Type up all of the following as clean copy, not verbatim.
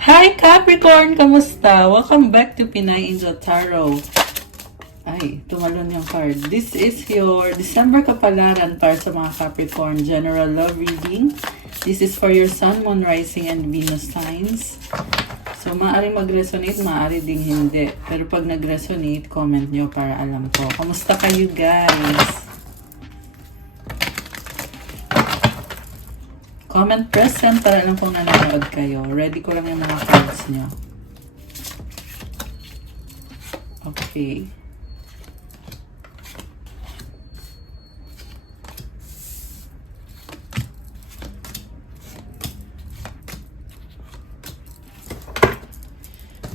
Hi Capricorn! Kamusta? Welcome back to Pinay Angel Tarot. Ay, tumalon yung card. This is your December kapalaran para sa mga Capricorn general love reading. This is for your Sun, Moon, Rising, and Venus signs. So, maaaring mag-resonate, maaari ding hindi. Pero pag nag-resonate, comment nyo para alam ko. Kamusta kayo guys? Comment present para alam kung nanonood kayo. Ready ko lang yung mga cards nyo. Okay.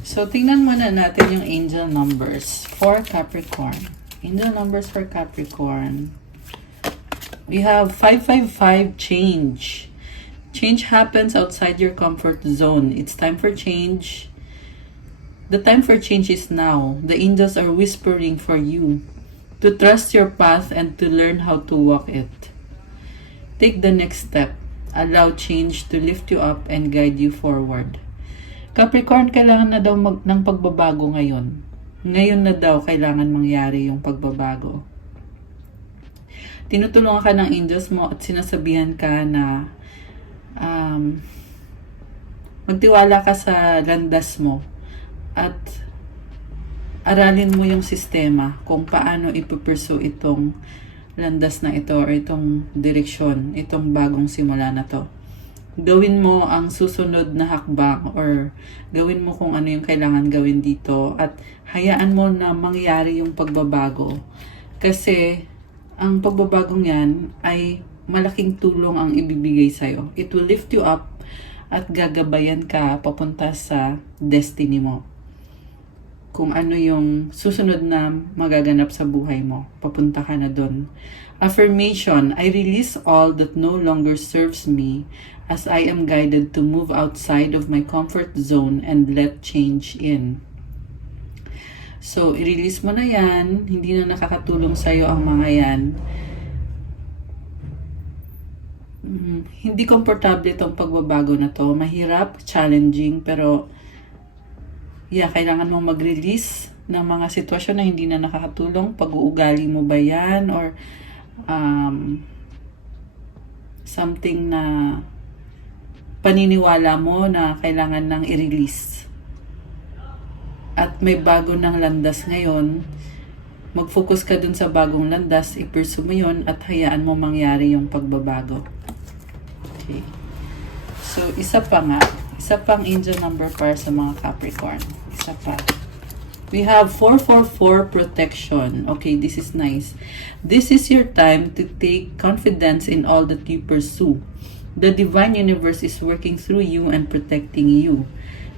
So, tingnan muna natin yung angel numbers for Capricorn. Angel numbers for Capricorn. We have 555 change. Change happens outside your comfort zone. It's time for change. The time for change is now. The angels are whispering for you to trust your path and to learn how to walk it. Take the next step. Allow change to lift you up and guide you forward. Capricorn, kailangan na daw ng pagbabago ngayon. Ngayon na daw kailangan mangyari yung pagbabago. Tinutulungan ka ng angels mo at sinasabihan ka na magtiwala ka sa landas mo at aralin mo yung sistema kung paano ipupursue itong landas na ito or itong direksyon, itong bagong simula na to. Gawin mo ang susunod na hakbang or gawin mo kung ano yung kailangan gawin dito at hayaan mo na mangyari yung pagbabago. Kasi ang pagbabagong yan ay malaking tulong ang ibibigay sa'yo. It will lift you up at gagabayan ka papunta sa destiny mo. Kung ano yung susunod na magaganap sa buhay mo, papunta ka na dun. Affirmation, I release all that no longer serves me as I am guided to move outside of my comfort zone and let change in. So, i-release mo na yan. Hindi na nakakatulong sa'yo ang mga yan. Hindi komportable itong pagbabago na to. Mahirap, challenging, pero kailangan mong mag-release ng mga sitwasyon na hindi na nakakatulong. Pag-uugali mo ba yan? Or something na paniniwala mo na kailangan nang i-release. At may bago ng landas ngayon, mag-focus ka dun sa bagong landas, i-pursue mo yun at hayaan mo mangyari yung pagbabago. Okay. So, isa pang angel number para sa mga Capricorn. Isa pa. We have 444 protection. Okay, this is nice. This is your time to take confidence in all that you pursue. The divine universe is working through you and protecting you.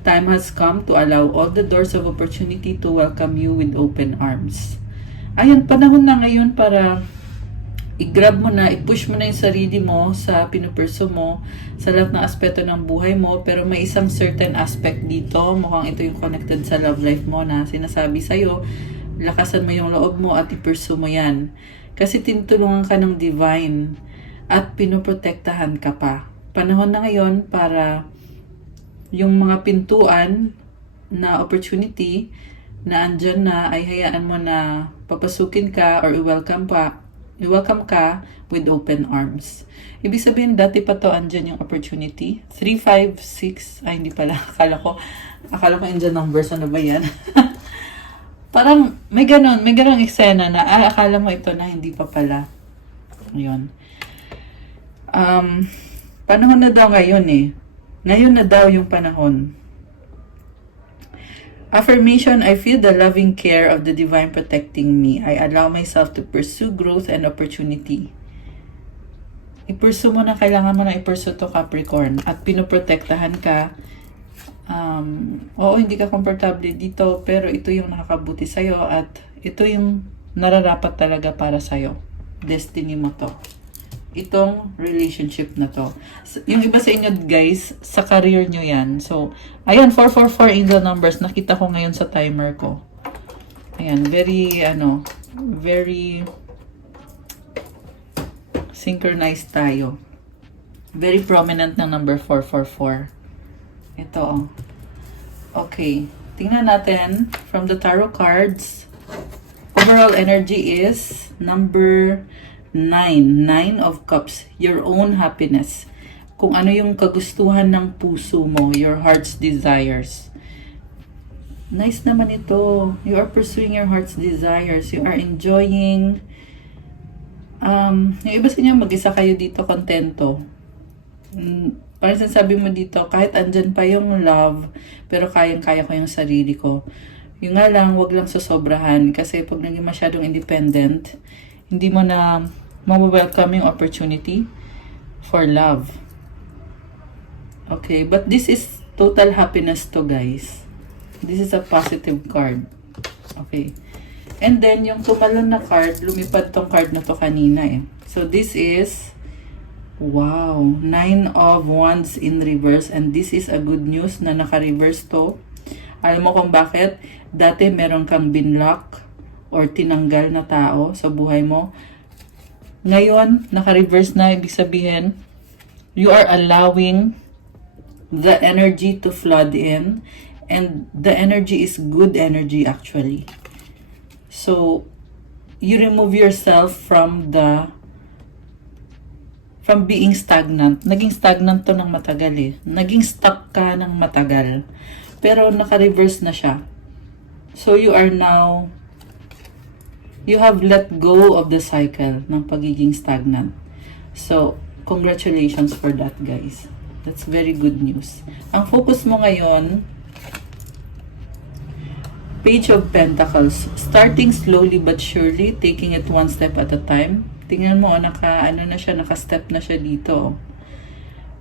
Time has come to allow all the doors of opportunity to welcome you with open arms. Ayan, panahon na ngayon para i-grab mo na, i-push mo na yung sarili mo sa pinupurso mo, sa lahat ng aspeto ng buhay mo, pero may isang certain aspect dito, mukhang ito yung connected sa love life mo na sinasabi sa'yo, lakasan mo yung loob mo at i-pursue mo yan. Kasi tinutulungan ka ng divine at pinoprotektahan ka pa. Panahon na ngayon para yung mga pintuan na opportunity na andyan na ay hayaan mo na papasukin ka or i-welcome ka with open arms. Ibig sabihin, dati pa to andyan yung opportunity. 3, 5, 6, hindi pala. Akala ko angel numbers, ano ba yan? Parang may ganun eksena na, akala mo ito na, hindi pa pala. Ayun. Panahon na daw ngayon eh. Ngayon na daw yung panahon. Affirmation, I feel the loving care of the divine protecting me. I allow myself to pursue growth and opportunity. I-pursue mo na, kailangan mo na i-pursue to Capricorn. At pinoprotektahan ka. Oo, hindi ka komportable dito, pero ito yung nakakabuti sa'yo at ito yung nararapat talaga para sa'yo. Destiny mo to. Itong relationship na to. Yung iba sa inyo guys, sa career nyo yan. So, ayan, 444 angel numbers. Nakita ko ngayon sa timer ko. Ayan, very synchronized tayo. Very prominent na number 444. Ito, Okay, tingnan natin from the tarot cards. Overall energy is number 9. 9 of Cups. Your own happiness. Kung ano yung kagustuhan ng puso mo, your heart's desires. Nice naman ito. You are pursuing your heart's desires. You are enjoying. Yung iba sa inyo, mag-isa kayo dito, kontento. Parang sinasabi mo dito, kahit andyan pa yung love, pero kayang-kaya ko yung sarili ko. Yung nga lang, wag lang sosobrahan. Kasi pag naging masyadong independent, hindi mo na ma-welcome yung opportunity for love. Okay, but this is total happiness to, guys. This is a positive card. Okay. And then, yung tumalon na card, lumipad tong card na to kanina eh. So, this is, wow, 9 of Wands in reverse. And this is a good news na naka-reverse to. Alam mo kung bakit? Dati meron kang binlock or tinanggal na tao sa buhay mo. Ngayon, naka-reverse na, ibig sabihin, you are allowing the energy to flood in. And the energy is good energy actually. So, you remove yourself from being stagnant. Naging stagnant to ng matagal eh. Naging stuck ka ng matagal. Pero naka-reverse na siya. So, you are now, you have let go of the cycle ng pagiging stagnant. So, congratulations for that, guys. That's very good news. Ang focus mo ngayon, Page of Pentacles, starting slowly but surely, taking it one step at a time. Tingnan mo, naka-step na siya dito.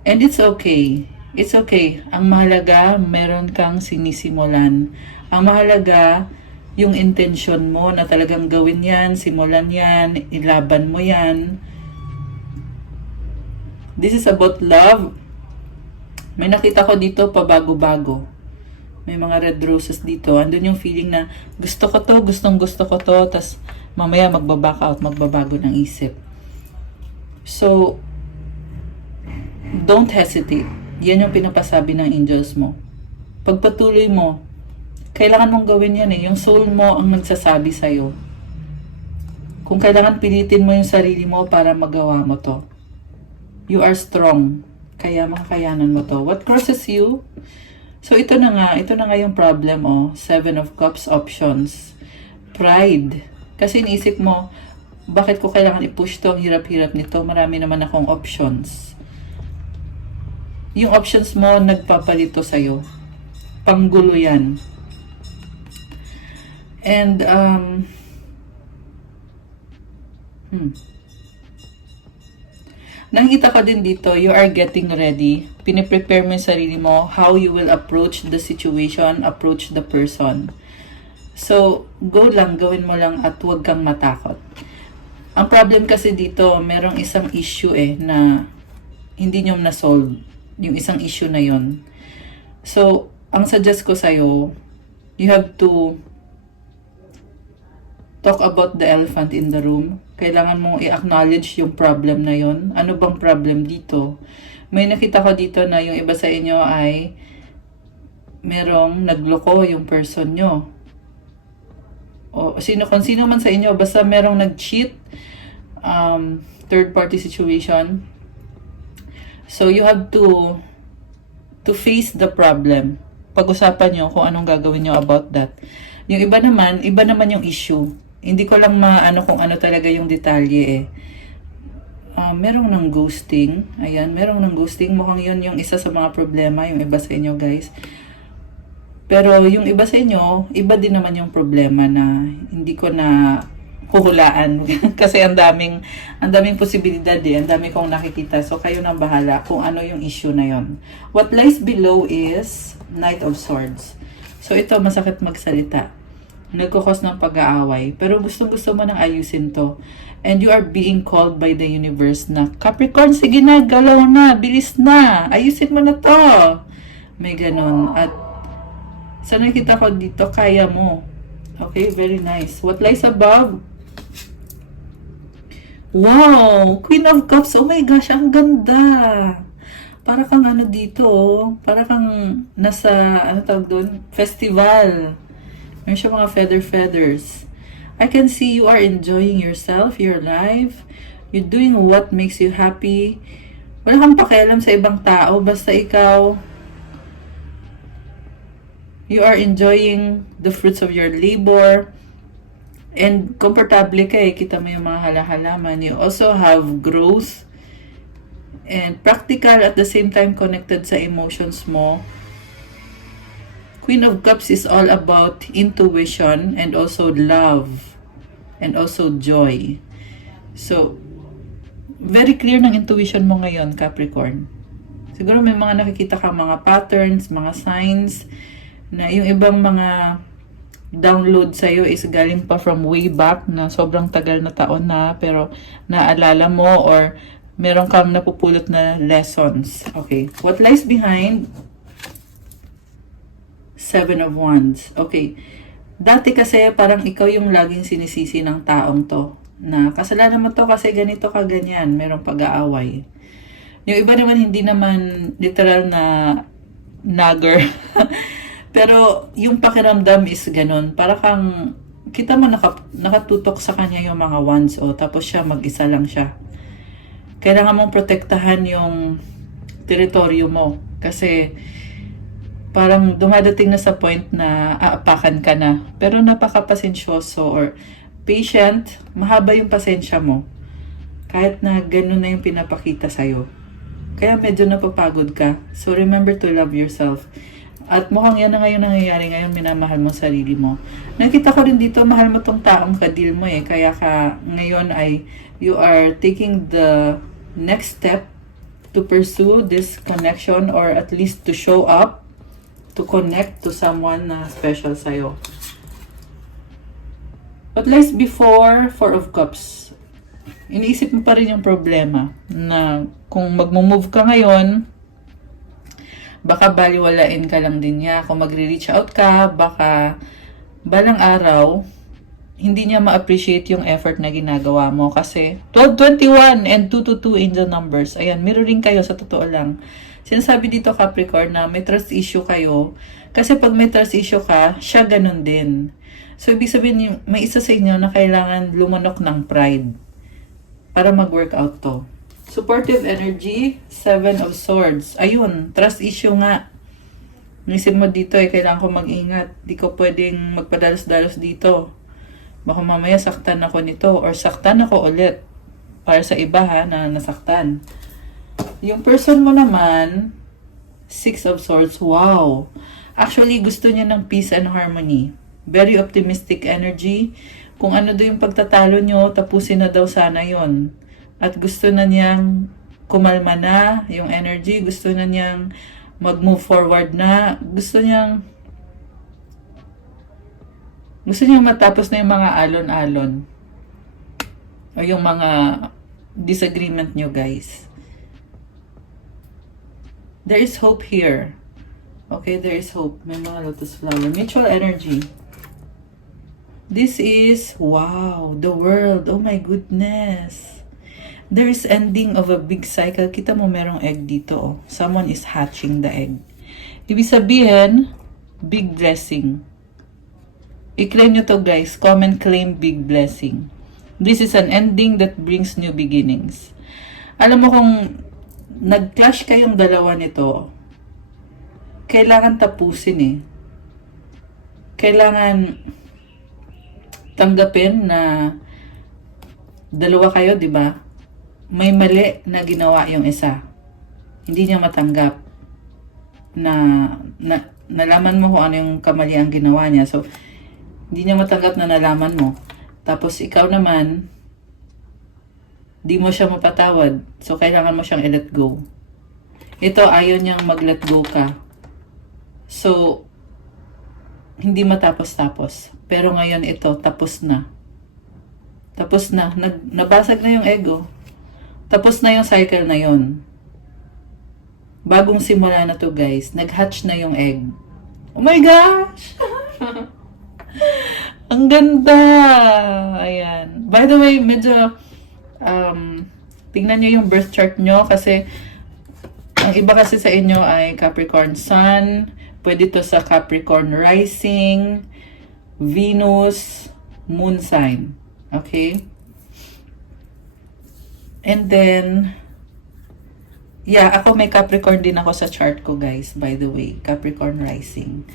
And it's okay. It's okay. Ang mahalaga, meron kang sinisimulan. Ang mahalaga, yung intention mo na talagang gawin yan, simulan yan, ilaban mo yan. This is about love. May nakita ko dito, pabago-bago. May mga red roses dito. Andun yung feeling na gusto ko to, gustong-gusto ko to, tas mamaya magbaback out, magbabago ng isip. So, don't hesitate. Yan yung pinapasabi ng angels mo. Pagpatuloy mo, kailangan mong gawin yan eh. Yung soul mo ang nagsasabi sa'yo. Kung kailangan pilitin mo yung sarili mo para magawa mo to. You are strong. Kaya makakayanan mo to. What crosses you? So, ito na nga yung problem, oh. 7 of Cups options. Pride. Kasi iniisip mo, bakit ko kailangan i-push to? Ang hirap-hirap nito. Marami naman akong options. Yung options mo, nagpapalito sa'yo. Panggulo yan. And, nakikita ka din dito, you are getting ready. Piniprepare mo yung sarili mo, how you will approach the situation, approach the person. So, go lang, gawin mo lang at huwag kang matakot. Ang problem kasi dito, merong isang issue na hindi nyo na-solve. Yung isang issue na yon. So, ang suggest ko sa'yo, you have to talk about the elephant in the room. Kailangan mong i-acknowledge yung problem na yon. Ano bang problem dito? May nakita ko dito na yung iba sa inyo ay merong nagloko yung person nyo. O kung sino man sa inyo, basta merong nag-cheat, third party situation. So you have to face the problem. Pag-usapan nyo kung anong gagawin nyo about that. Yung iba naman yung issue. Hindi ko lang maano kung ano talaga yung detalye eh. Merong ng ghosting. Ayan, merong ng ghosting. Mukhang yun yung isa sa mga problema, yung iba sa inyo, guys. Pero yung iba sa inyo, iba din naman yung problema na hindi ko na huhulaan. Kasi ang daming posibilidad eh. Ang dami kong nakikita. So, kayo nang bahala kung ano yung issue na yon. What lies below is Knight of Swords. So, ito, masakit magsalita. Nagkukos ng pag-aaway. Pero gusto mo nang ayusin to. And you are being called by the universe na, Capricorn, sige na, galaw na, bilis na, ayusin mo na to. May ganon. At sa nakita ko dito, kaya mo. Okay, very nice. What lies above? Wow! Queen of Cups. Oh my gosh, ang ganda. para kang ano dito, oh. Para kang nasa, ano tawag doon? Festival. Meron siya mga feathers. I can see you are enjoying yourself, your life. You're doing what makes you happy. Wala kang pakialam sa ibang tao. Basta ikaw, you are enjoying the fruits of your labor. And comfortable ka eh. Kita mo yung mga halaman. You also have growth. And practical at the same time connected sa emotions mo. Queen of Cups is all about intuition and also love and also joy. So, very clear ng intuition mo ngayon, Capricorn. Siguro may mga nakikita ka mga patterns, mga signs na yung ibang mga download sa'yo is galing pa from way back na sobrang tagal na taon na pero naalala mo or meron kang napupulot na lessons. Okay. What lies behind? 7 of Wands. Okay. Dati kasi parang ikaw yung laging sinisisi ng taong to. Na kasalanan mo to kasi ganito ka ganyan. Merong pag-aaway. Yung iba naman hindi naman literal na nagger. Pero yung pakiramdam is ganun. Para kang kita mo nakatutok sa kanya yung mga wands o tapos siya mag-isa lang siya. Kailangan mong protektahan yung teritoryo mo. Kasi parang dumadating na sa point na aapakan ka na. Pero napaka-pasensyoso or patient, mahaba yung pasensya mo. Kahit na ganun na yung pinapakita sa'yo. Kaya medyo napapagod ka. So remember to love yourself. At mukhang yan na ngayon nangyayari ngayon, minamahal mo sarili mo. Nakita ko rin dito, mahal mo tong taong kadil mo eh. Kaya ka ngayon ay you are taking the next step to pursue this connection or at least to show up, to connect to someone na special sa'yo. What lies before 4 of Cups? Iniisip mo pa rin yung problema na kung magmo-move ka ngayon, baka baliwalain ka lang din niya. Kung magre-reach out ka, baka balang araw, hindi niya ma-appreciate yung effort na ginagawa mo. Kasi 12-21 and 2-2 angel numbers. Ayan, mirroring kayo sa totoo lang. Sinasabi dito Capricorn na may trust issue kayo. Kasi pag may trust issue ka, siya ganun din. So, ibig sabihin, may isa sa inyo na kailangan lumanok ng pride para mag-work out to. Supportive energy, 7 of Swords. Ayun, trust issue nga. Nisip mo dito kailangan ko mag-ingat. Di ko pwedeng magpadalos-dalos dito. Baka mamaya saktan ako nito or saktan ako ulit. Para sa iba na nasaktan. Yung person mo naman, 6 of Swords. Wow! Actually, gusto niya ng peace and harmony. Very optimistic energy. Kung ano daw yung pagtatalo nyo, tapusin na daw sana yon. At gusto na niyang kumalma na yung energy. Gusto na niyang mag-move forward na. Gusto niyang matapos na yung mga alon-alon. O yung mga disagreement nyo, guys. There is hope here. Okay, there is hope. May mga lotus flower. Mutual energy. This is, wow, the world. Oh my goodness. There is ending of a big cycle. Kita mo merong egg dito. Oh. Someone is hatching the egg. Ibig sabihin, big blessing. I-claim nyo to guys. Comment claim big blessing. This is an ending that brings new beginnings. Alam mo kung nag-clash kayong dalawa nito, kailangan tapusin eh. Kailangan tanggapin na dalawa kayo, di ba? May mali na ginawa yung isa. Hindi niya matanggap na nalaman mo kung ano yung kamali ang ginawa niya. So, hindi niya matanggap na nalaman mo. Tapos, ikaw naman, di mo siya mapatawad. So, kailangan mo siyang i-let go. Ito, ayaw niyang mag-let go ka. So, hindi matapos-tapos. Pero ngayon ito, tapos na. Tapos na. Nabasag na yung ego. Tapos na yung cycle na yon. Bagong simula na to guys. Nag-hatch na yung egg. Oh my gosh! Ang ganda! Ayan. By the way, medyo tingnan nyo yung birth chart nyo kasi ang iba kasi sa inyo ay Capricorn Sun, pwede to sa Capricorn Rising, Venus, Moon sign. Okay? And then, yeah, ako may Capricorn din ako sa chart ko, guys, by the way. Capricorn Rising.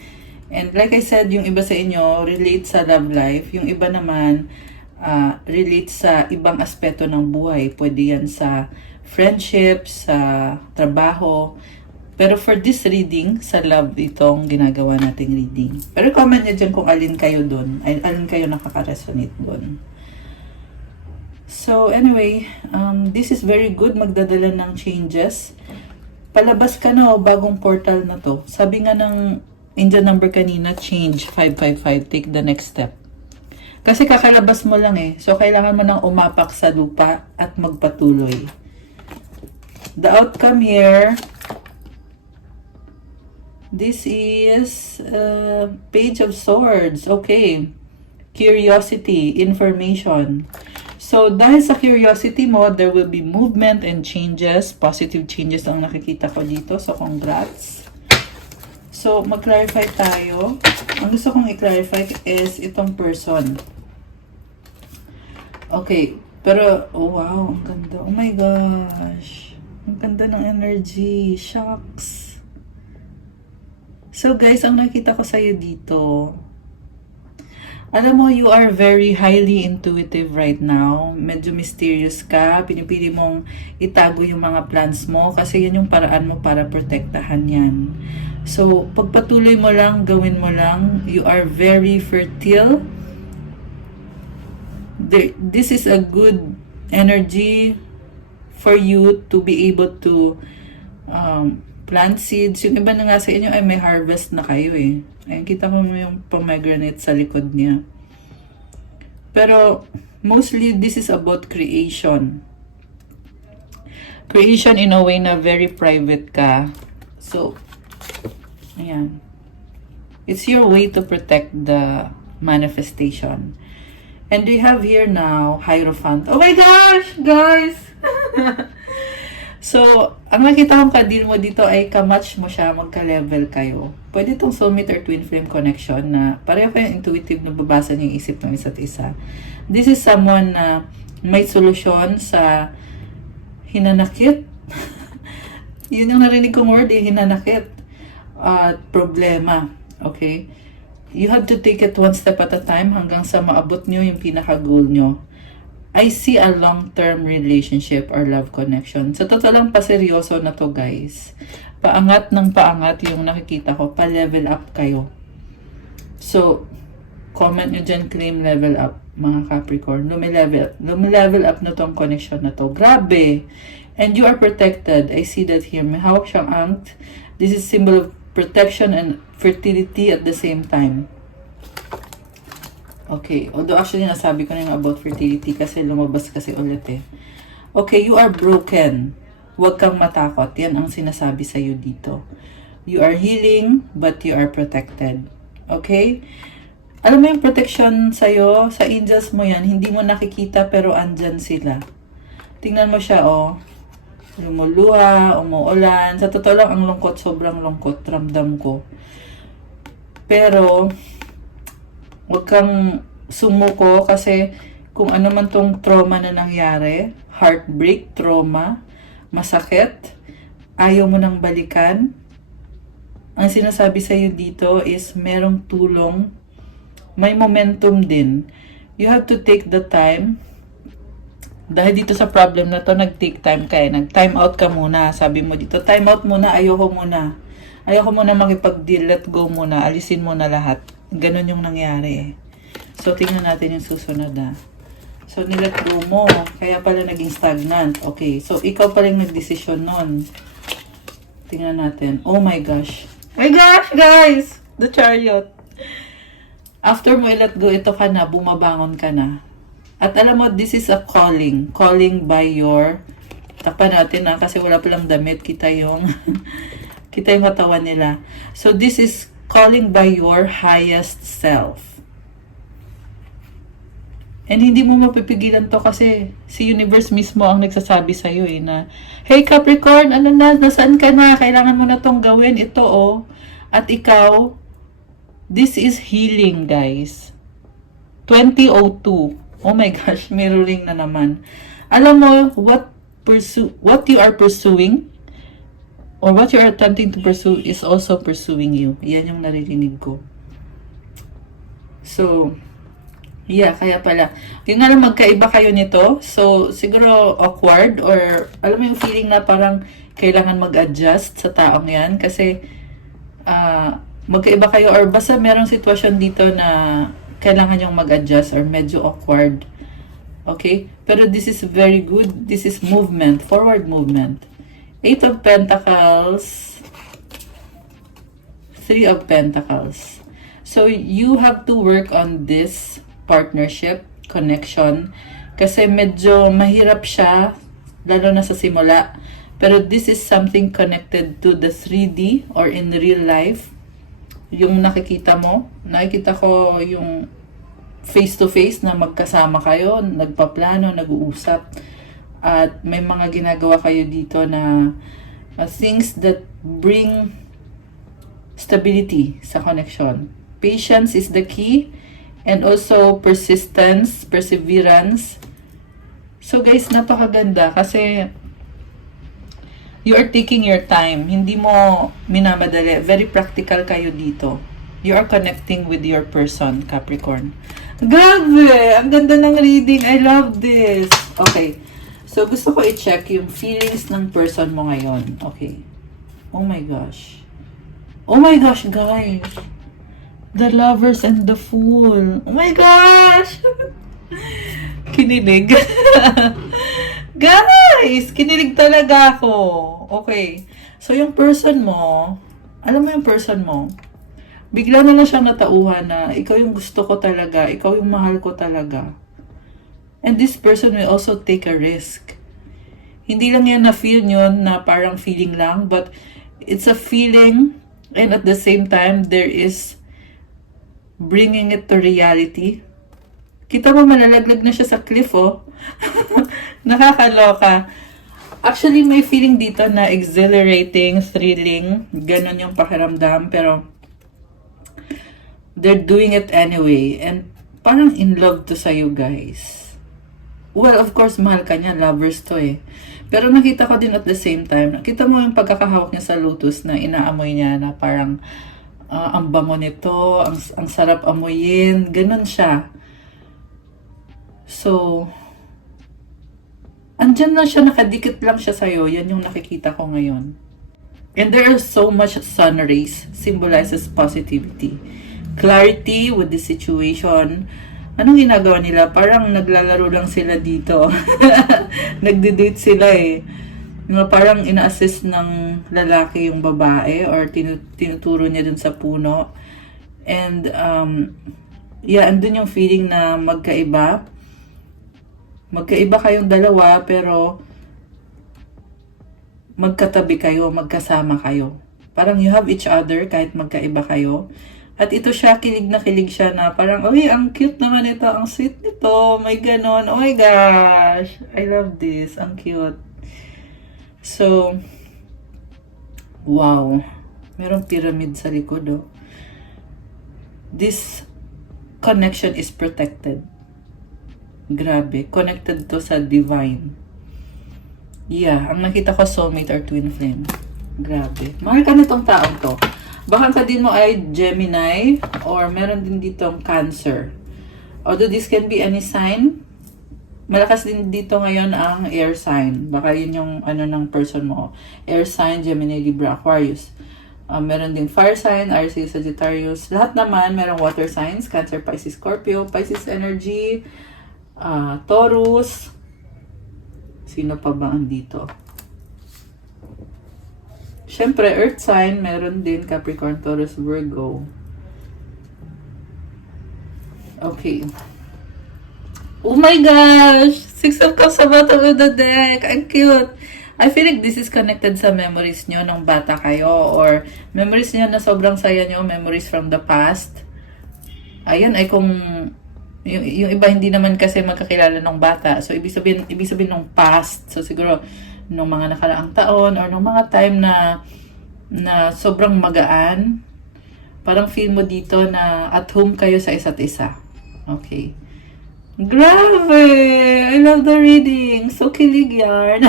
And like I said, yung iba sa inyo, relate sa love life. Yung iba naman, relate sa ibang aspeto ng buhay. Pwede yan sa friendship, sa trabaho. Pero for this reading, sa love itong ginagawa nating reading. Pero comment nyo dyan kung alin kayo dun. Alin kayo nakaka-resonate dun. So anyway, this is very good. Magdadala ng changes. Palabas ka na, bagong portal na to. Sabi nga ng angel number kanina, change 555. Take the next step. Kasi kakalabas mo lang eh. So kailangan mo nang umapak sa lupa at magpatuloy. The outcome here, this is Page of Swords. Okay. Curiosity, information. So, dahil sa curiosity mo, there will be movement and changes. Positive changes ang nakikita ko dito. So, congrats. So, mag-clarify tayo. Ang gusto kong i-clarify is itong person. Okay. Pero, oh wow, ang ganda. Oh my gosh. Ang ganda ng energy. Shocks. So guys, ang nakita ko sa'yo dito, alam mo, you are very highly intuitive right now. Medyo mysterious ka. Pinipili mong itago yung mga plans mo kasi yan yung paraan mo para protektahan yan. So, pagpatuloy mo lang, gawin mo lang. You are very fertile. This is a good energy for you to be able to plant seeds. Yung iba na nga sa inyo ay may harvest na kayo eh. Ayun, kita mo yung pomegranate sa likod niya. Pero, mostly, this is about creation. Creation in a way na very private ka. So, ayan. It's your way to protect the manifestation. And we have here now, Hierophant. Oh my gosh, guys! So, ang nakita kong ka-deal mo dito ay ka-match mo siya, magka-level kayo. Pwede itong soulmate or twin flame connection na pareho kayong intuitive na babasa niyo yung isip ng isa't isa. This is someone na may solusyon sa hinanakit. Yun yung narinig kong word eh, hinanakit. Problema. Okay? You have to take it one step at a time hanggang sa maabot nyo yung pinaka-goal nyo. I see a long-term relationship or love connection. Sa totoo lang, paseryoso na to, guys. Paangat ng paangat yung nakikita ko. Pa-level up kayo. So, comment nyo dyan, claim level up, mga Capricorn. Lumilevel up na tong connection na to. Grabe! And you are protected. I see that here. May hawak siyang ankt. This is symbol of protection and fertility at the same time. Okay, although actually nasabi ko na yung about fertility kasi lumabas kasi ulit eh. Okay, you are broken. Huwag kang matakot. Yan ang sinasabi sa'yo dito. You are healing, but you are protected. Okay? Alam mo yung protection sa'yo, sa angels mo yan, hindi mo nakikita pero andyan sila. Tingnan mo siya, oh. Lumuluha, umuulan. Sa totoo lang, ang lungkot, sobrang lungkot, ramdam ko. Pero, huwag kang sumuko kasi kung ano man tong trauma na nangyari, heartbreak, trauma, masakit, ayaw mo nang balikan. Ang sinasabi sa'yo dito is merong tulong, may momentum din. You have to take the time. Dahil dito sa problem na to, nag-take time ka eh. Nag-time out ka muna. Sabi mo dito, time out muna, ayoko muna. Ayoko muna makipag-deal, let go muna, alisin mo na lahat. Ganon yung nangyari eh. So, tingnan natin yung susunod ah. So, nilet go mo. Kaya pala naging stagnant. Okay. So, ikaw pala yung nagdesisyon nun. Tingnan natin. Oh my gosh. My gosh, guys! The Chariot. After mo i-let go, ito ka na. Bumabangon ka na. At alam mo, this is a calling. Calling by your... Takpan natin ah. Kasi wala palang damit. Kita yung... kita yung katawan nila. So, this is calling by your highest self. And hindi mo mapipigilan to kasi si universe mismo ang nagsasabi sa'yo na, hey Capricorn, ano na, nasaan ka na? Kailangan mo na tong gawin. Ito At ikaw, this is healing, guys. 2002. Oh my gosh, mirroring na naman. Alam mo, what you are pursuing, or what you are attempting to pursue is also pursuing you. Yan yung naririnig ko. So, yeah, kaya pala. Yung nga lang magkaiba kayo nito. So, siguro awkward or alam mo yung feeling na parang kailangan mag-adjust sa taong yan. Kasi, magkaiba kayo or basta merong sitwasyon dito na kailangan yung mag-adjust or medyo awkward. Okay? Pero this is very good. This is movement. Forward movement. 8 of Pentacles. 3 of Pentacles. So, you have to work on this partnership, connection. Kasi medyo mahirap siya, lalo na sa simula. Pero this is something connected to the 3D or in real life. Yung nakikita ko yung face-to-face na magkasama kayo, nagpaplano, nag-uusap. At may mga ginagawa kayo dito na things that bring stability sa connection. Patience is the key. And also persistence, perseverance. So guys, napakaganda kasi you are taking your time. Hindi mo minamadali. Very practical kayo dito. You are connecting with your person, Capricorn. Grabe! Ang ganda ng reading. I love this. Okay. So, gusto ko i-check yung feelings ng person mo ngayon. Okay. Oh my gosh. Oh my gosh, guys. The Lovers and the Fool. Oh my gosh! Kinilig. Guys! Kinilig talaga ako. Okay. So, yung person mo, alam mo yung person mo, bigla na lang siyang natauhan na ikaw yung gusto ko talaga, ikaw yung mahal ko talaga. And this person will also take a risk. Hindi lang yan na-feel yun na parang feeling lang, but it's a feeling and at the same time, there is bringing it to reality. Kita mo, malalaglag na siya sa cliff, Nakakaloka. Actually, may feeling dito na exhilarating, thrilling. Ganon yung pakiramdam. Pero, they're doing it anyway. And, parang in love to sa'yo, guys. Well, of course, mahal ka niya. Lovers to Pero nakita ko din at the same time, nakita mo yung pagkakahawak niya sa lotus na inaamoy niya na parang, ang bango nito, ang sarap amuyin, ganun siya. So, andyan lang siya, nakadikit lang siya sa'yo, yan yung nakikita ko ngayon. And there is so much sun rays, symbolizes positivity. Clarity with the situation. Anong ginagawa nila? Parang naglalaro lang sila dito. Nagde-date sila parang ina-assist ng lalaki yung babae or tinuturo niya dun sa puno. And, andun yung feeling na magkaiba. Magkaiba kayong dalawa pero magkatabi kayo, magkasama kayo. Parang you have each other kahit magkaiba kayo. At ito siya, kilig na kilig siya na parang, uy, ang cute naman ito, ang sweet nito, may ganon, oh my gosh, I love this, ang cute. So, wow. Merong pyramid sa likod, This connection is protected. Grabe. Connected to sa divine. Yeah. Ang nakita ko, soulmate or twin flame. Grabe. Mahal ka nitong taong to. Baka ka din mo ay Gemini or meron din ditong Cancer. Although this can be any sign, malakas din dito ngayon ang air sign. Baka yun yung ng person mo. Air sign, Gemini, Libra, Aquarius. Meron din fire sign, Aries, Sagittarius. Lahat naman, merong water signs. Cancer, Pisces, Scorpio, Pisces energy, Taurus. Sino pa ba andito? Siyempre, earth sign, meron din Capricorn, Taurus, Virgo. Okay. Oh my gosh! Six of Cups sa bottom of the deck. Ang cute. I feel like this is connected sa memories nyo nung bata kayo or memories nyo na sobrang saya nyo, memories from the past. Ayan ay kung Yung iba hindi naman kasi magkakilala ng bata. So, ibig sabihin nung past. So, siguro, nung mga nakaraang taon or nung mga time na sobrang magaan, parang feel mo dito na at home kayo sa isa't isa. Okay. Grabe! I love the reading. So kilig yarn.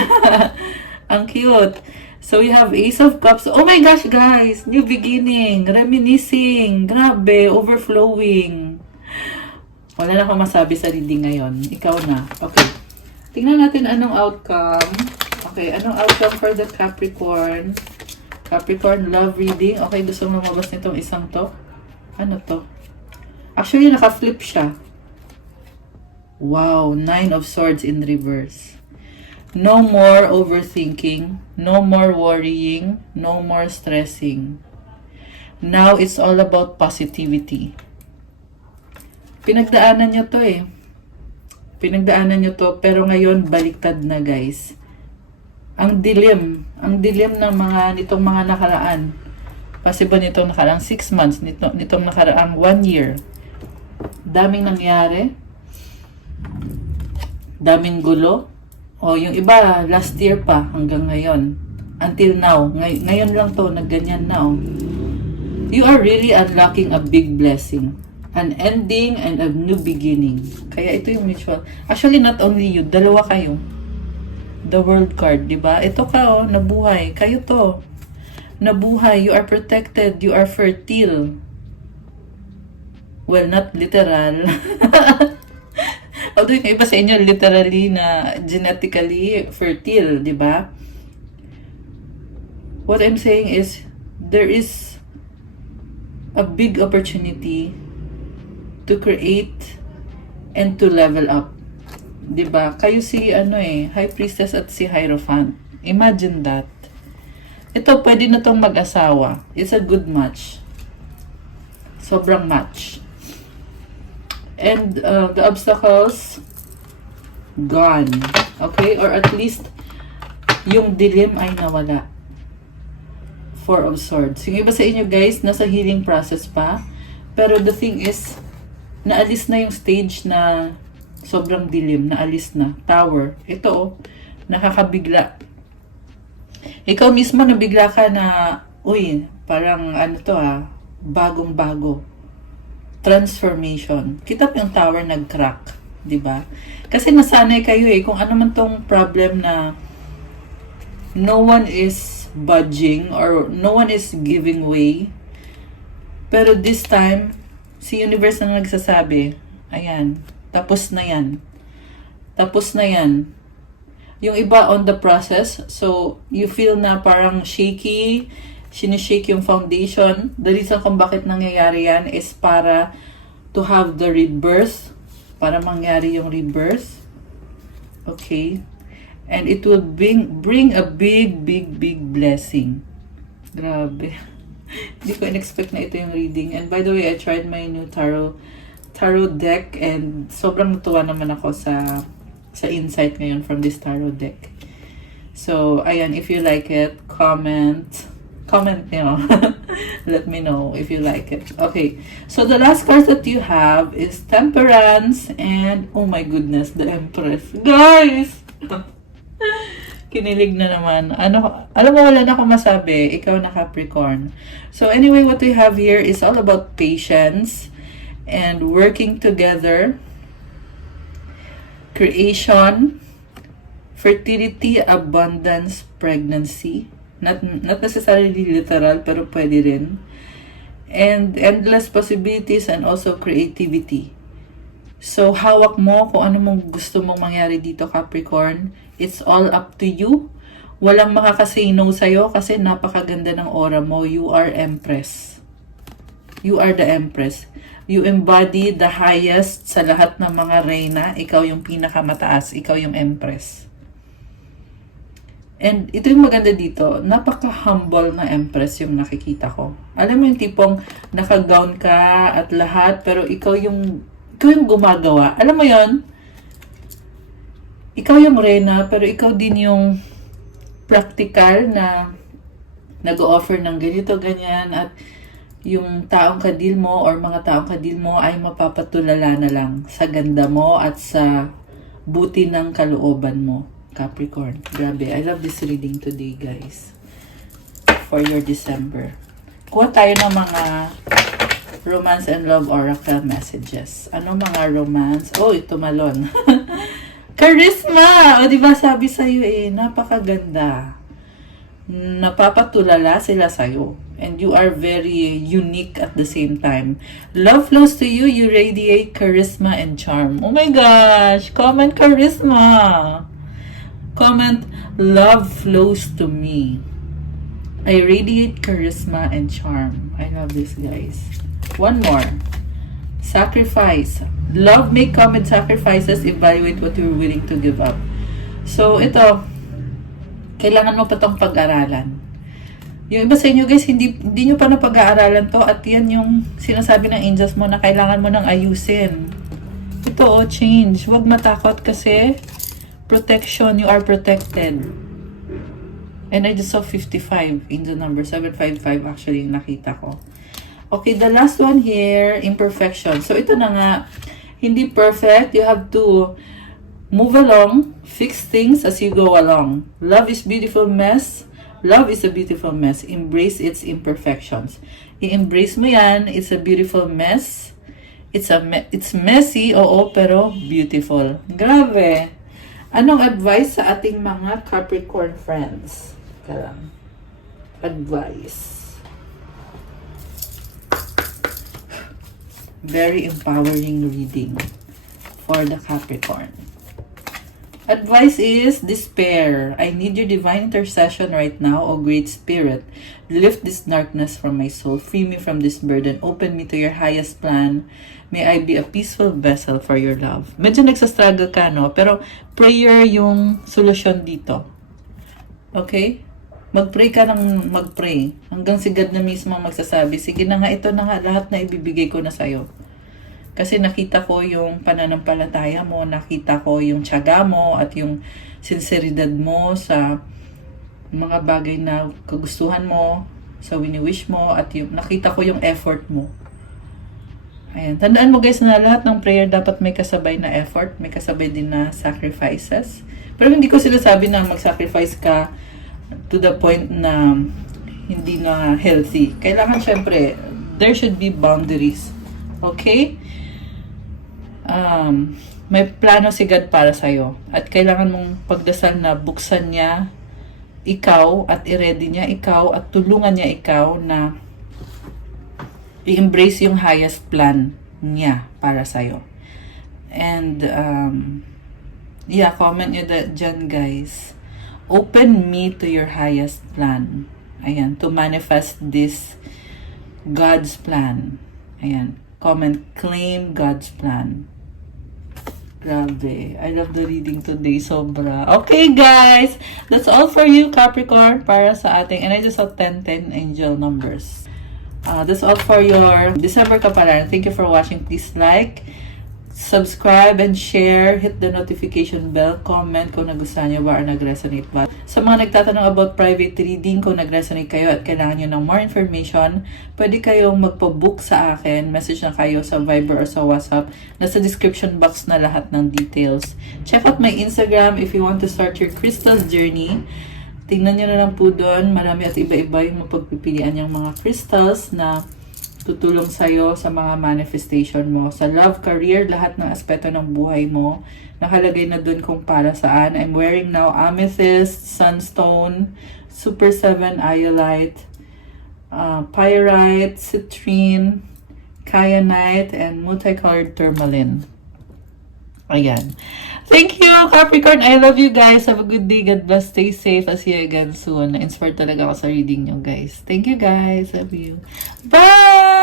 Ang cute. So you have Ace of Cups. Oh my gosh, guys! New beginning. Reminiscing. Grabe. Overflowing. Wala na akong masabi sa reading ngayon. Ikaw na. Okay. Tingnan natin anong outcome. Okay, anong outcome for the Capricorn? Capricorn love reading. Okay, gusto mo lumabas nitong isang to? Ano to? Actually, naka-flip siya. Wow, 9 of Swords in reverse. No more overthinking. No more worrying. No more stressing. Now, it's all about positivity. Pinagdaanan nyo to eh. Pinagdaanan nyo to, pero ngayon, baliktad na guys. Ang dilim ng nitong mga nakaraan. Possible nitong nakaraang 6 months, nitong nakaraang 1 year. Daming nangyari. Daming gulo. O yung iba, last year pa hanggang ngayon. Until now. Ngayon lang to, nagganyan na oh. You are really unlocking a big blessing. An ending and a new beginning. Kaya ito yung mutual. Actually, not only you, dalawa kayo. The World card, di ba? Ito ka, oh, nabuhay. Kayo to. Nabuhay. You are protected. You are fertile. Well, not literal. Although yung iba sa inyo, literally na genetically fertile, di ba? What I'm saying is, there is a big opportunity to create and to level up. 'Di ba? Kayo si High Priestess at si Hierophant. Imagine that. Ito pwede na tong mag-asawa. It's a good match. Sobrang match. And the obstacles gone. Okay? Or at least yung dilim ay nawala. 4 of Swords. Yung iba sa inyo guys, nasa healing process pa. Pero the thing is, naalis na yung stage na sobrang dilim, naalis na. Tower. Ito, oh, nakakabigla. Ikaw mismo nabigla ka na, uy, parang bagong-bago. Transformation. Kita yung tower nag-crack, di ba? Kasi nasanay kayo kung ano man tong problem na no one is budging or no one is giving way. Pero this time, si Universe na nagsasabi, ayan, tapos na yan. Tapos na yan. Yung iba on the process, so you feel na parang shaky, sinishake yung foundation. The reason kung bakit nangyayari yan is para to have the rebirth, para mangyari yung rebirth. Okay? And it will bring a big blessing. Grabe. Hindi ko in-expect na ito yung reading. And by the way, I tried my new tarot deck and sobrang natuwa naman ako sa insight ngayon from this tarot deck. So, ayan, if you like it, comment, let me know if you like it. Okay, so the last cards that you have is Temperance and, oh my goodness, the Empress. Guys! Kinilig na naman. Alam mo, wala na akong masabi. Ikaw na Capricorn. So anyway, what we have here is all about patience and working together, creation, fertility, abundance, pregnancy. Not necessarily literal, pero pwede rin. And endless possibilities and also creativity. So, hawak mo kung ano mong gusto mong mangyari dito, Capricorn. It's all up to you. Walang makakasay no sa'yo kasi napakaganda ng aura mo. You are Empress. You are the Empress. You embody the highest sa lahat ng mga reyna. Ikaw yung pinakamataas. Ikaw yung Empress. And ito yung maganda dito. Napaka-humble na Empress yung nakikita ko. Alam mo yung tipong naka-gown ka at lahat, pero ikaw yung gumagawa. Alam mo yon? Ikaw yung reyna, pero ikaw din yung practical na nag-offer ng ganito, ganyan, at yung taong kadil mo or mga taong kadil mo ay mapapatulala na lang sa ganda mo at sa buti ng kalooban mo, Capricorn. Grabe, I love this reading today, guys. For your December. Kuha tayo ng mga romance and love oracle messages. Ano mga romance? Oh, ito malon. Charisma! O, diba sabi sa'yo napakaganda. Napapatulala sila sa'yo. And you are very unique at the same time. Love flows to you. You radiate charisma and charm. Oh my gosh! Comment charisma. Comment love flows to me. I radiate charisma and charm. I love this, guys. One more. Sacrifice. Love may come with sacrifices. Evaluate what you're willing to give up. So, ito. Kailangan mo pa itong pag-aralan. Yung iba sa inyo, guys, hindi nyo pa na pag-aaralan to. At yan yung sinasabi ng angels mo na kailangan mo nang ayusin. Ito, change. Huwag matakot kasi protection. You are protected. And I just saw 55 in the number. 755 actually yung nakita ko. Okay, the last one here, imperfection. So, ito na nga, hindi perfect. You have to move along, fix things as you go along. Love is beautiful mess. Love is a beautiful mess. Embrace its imperfections. I-embrace mo yan. It's a beautiful mess. It's messy, oo, pero beautiful. Grabe. Anong advice sa ating mga Capricorn friends? Karang. Advice. Very empowering reading for the Capricorn. Advice is despair. I need your divine intercession right now, O Great Spirit. Lift this darkness from my soul. Free me from this burden. Open me to your highest plan. May I be a peaceful vessel for your love. Medyo nagsastruggle ka, no? Pero prayer yung solusyon dito. Okay? Mag-pray ka ng mag-pray. Hanggang si God na mismo magsasabi, sige na nga, ito na nga, lahat na ibibigay ko na sa'yo. Kasi nakita ko yung pananampalataya mo, nakita ko yung tiyaga mo at yung sinseridad mo sa mga bagay na kagustuhan mo, sa wini-wish mo, at yung, nakita ko yung effort mo. Ayan. Tandaan mo, guys, na lahat ng prayer dapat may kasabay na effort, may kasabay din na sacrifices. Pero hindi ko sinasabi na mag-sacrifice ka to the point na hindi na healthy. Kailangan, syempre, there should be boundaries. Okay? May plano si God para sa'yo. At kailangan mong pagdasal na buksan niya ikaw at i-ready niya ikaw at tulungan niya ikaw na i-embrace yung highest plan niya para sa'yo. And, yeah, comment nyo dyan, guys. Open me to your highest plan. Ayan, to manifest this God's plan. Ayan, comment, claim God's plan. Grabe. I love the reading today. Sobra. Okay, guys. That's all for you, Capricorn, para sa ating, and I just saw 10 angel numbers. That's all for your December kapalaran. Thank you for watching. Please like, subscribe, and share. Hit the notification bell. Comment kung nagustuhan nyo ba or nag-resonate ba. Sa mga nagtatanong about private reading, kung nag-resonate kayo at kailangan nyo ng more information, pwede kayong magpa-book sa akin. Message na kayo sa Viber or sa WhatsApp. Nasa description box na lahat ng details. Check out my Instagram if you want to start your crystals journey. Tingnan nyo na lang po doon. Marami at iba-iba yung mapagpipilian yung mga crystals na tutulong sa'yo sa mga manifestation mo. Sa love, career, lahat ng aspeto ng buhay mo. Nakalagay na dun kung para saan. I'm wearing now amethyst, sunstone, super 7 iolite, pyrite, citrine, kyanite, and multicolored tourmaline. Ayan. Thank you, Capricorn. I love you guys. Have a good day. God bless. Stay safe. I'll see you again soon. Na-inspired talaga ako sa reading nyo, guys. Thank you, guys. Love you. Bye!